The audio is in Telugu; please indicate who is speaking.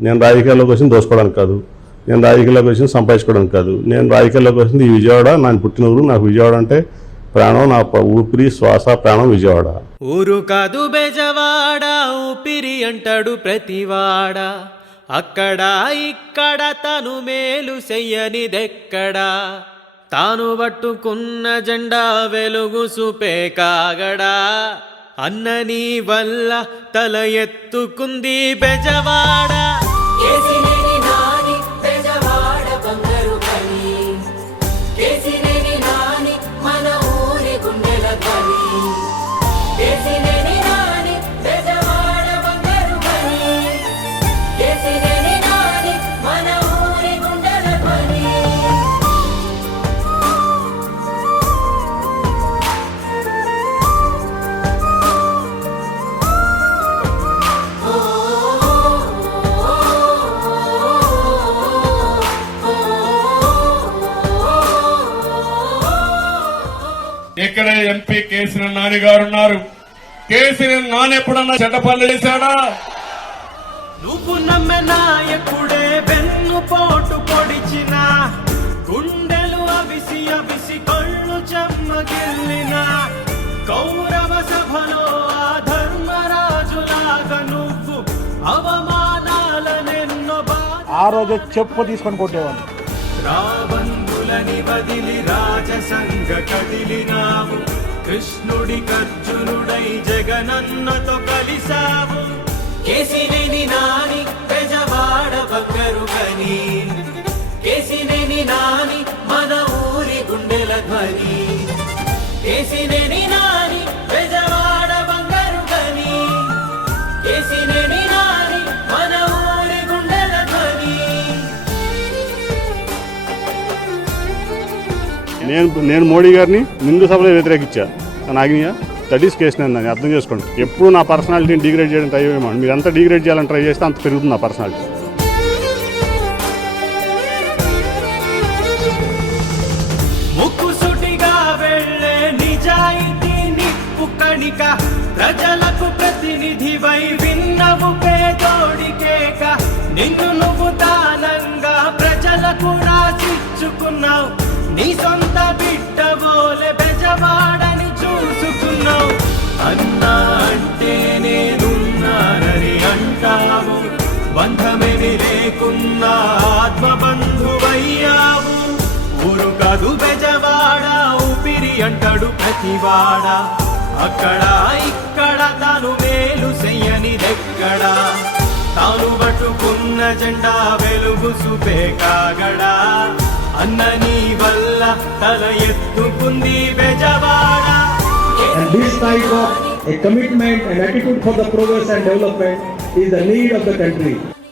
Speaker 1: నేను రాజకీయాల్లోకి వచ్చింది దోసుకోవడానికి కాదు. నేను రాజకీయాల్లోకి వచ్చింది సంపాదించుకోవడానికి కాదు. నేను రాజకీయాల్లోకి వచ్చింది ఈ విజయవాడ నా పుట్టిన ఊరు నాకు విజయవాడ అంటే ప్రాణం నా ఊపిరి శ్వాస ప్రాణం విజయవాడ.
Speaker 2: ఊరు కాదు బెజవాడ ఊపిరి అంటాడు ప్రతివాడ. అక్కడ ఇక్కడ తను మేలు చెయ్యనిదెక్కడా? తాను పట్టుకున్న జెండా వెలుగు సుపే కాగడా? అన్నని వల్ల తల ఎత్తుకుంది బెజవాడా.
Speaker 3: ఇక్కడ ఎంపీ కేసీఆర్ నాని గారు ఉన్నారు కేసీఆర్ నాని ఎప్పుడన్నా చెడ్డ పనులు చేశాడా?
Speaker 2: నువ్వు నమ్మె నాయకుడే వెన్ను పోటు పొడిచిన గుండెలు అవిసి అవిసి కళ్ళు చెమ్మగిల్లిన కౌరవ సభలో ఆ ధర్మరాజులాగా నువ్వు అవమానాలనెన్నో బాధ
Speaker 4: ఆ రోజే చెప్పు తీసుకొని కొట్టేవాళ్ళు.
Speaker 2: రాబందులని వదిలి రాజసంగ కదిలినావు. కృష్ణుడి కర్జునుడై జగనన్నతో కలిసావు కేసినేని నాని బెజవాడ బంగరు గని కేసినేని నాని మన ఊరి గుండెల ధ్వని. కేసినేని నేను నేను
Speaker 1: మోడీ గారిని నిండు సభలో వ్యతిరేకించా. నాగినియా దట్ ఈస్ కేసు నేను అర్థం చేసుకోండి. ఎప్పుడు నా పర్సనాలిటీని డిగ్రేడ్ చేయడం ట్రై చేయమని మీరు ఎంత డిగ్రేడ్ చేయాలని ట్రై చేస్తే అంత పెరుగుతుంది నా పర్సనాలిటీ
Speaker 2: ముక్కుసుటిగా వెళ్ళే నిజాయితీ ప్రజలకు ప్రతినిధివై విన్నవు పేదోడికేక. నిన్ను నువ్వు దానంగా ప్రజలకు రాసిచ్చుకున్నావు. నీ సొంత బిడ్డ బోలె బెజవాడని చూసుకున్నావు. అన్నా అంటే నేనున్నానని అంటావు. బంధమేమి లేకున్నా ఆత్మబంధువయ్యావు. ఊరు కాదు బెజవాడ ఊపిరి అంటాడు ప్రతివాడ. అక్కడ ఇక్కడ తాను మేలు చెయ్యనిదెక్కడా? తాను పట్టుకున్న జెండా వెలుగు సుపే కాగడా అన్న నీ వల్ల
Speaker 5: And this type of a commitment and attitude for the progress and development is the need of the country.